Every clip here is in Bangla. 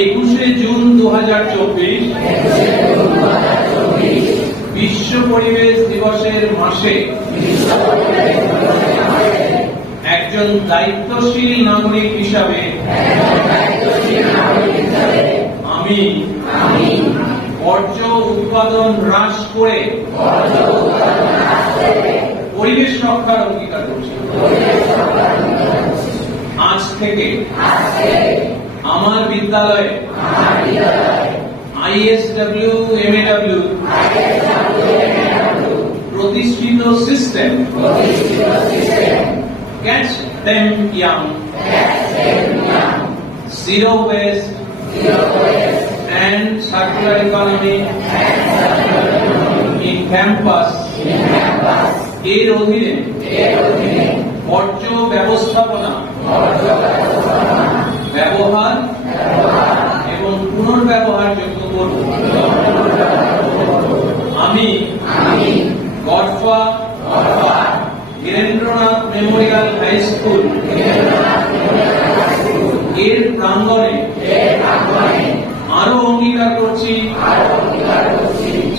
21শে জুন 2024 বিশ্ব পরিবেশ দিবসের মাসে একজন দায়িত্বশীল নাগরিক হিসাবে আমি বর্জ্য উৎপাদন হ্রাস করে পরিবেশ রক্ষার অঙ্গীকার করছি। আজ থেকে আমার বিদ্যালয়ে ISW MAW প্রতিষ্ঠিত system Catch Them Young, Zero Waste and Circular Economy in Campus এর অধীনে বর্জ্য ব্যবস্থাপনা, ব্যবহার এবং পুনর্ব্যবহারযোগ্য করব। আমি Garfa Birendranath memorial high school এর প্রাঙ্গণে আরো অঙ্গীকার করছি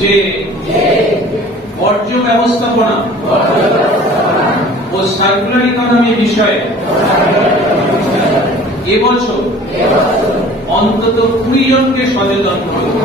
যে বর্জ্য ব্যবস্থাপনা ও সার্কুলার ইকোনমি বিষয়ে এবছর অন্তত 20 জনকে সচেতন করব।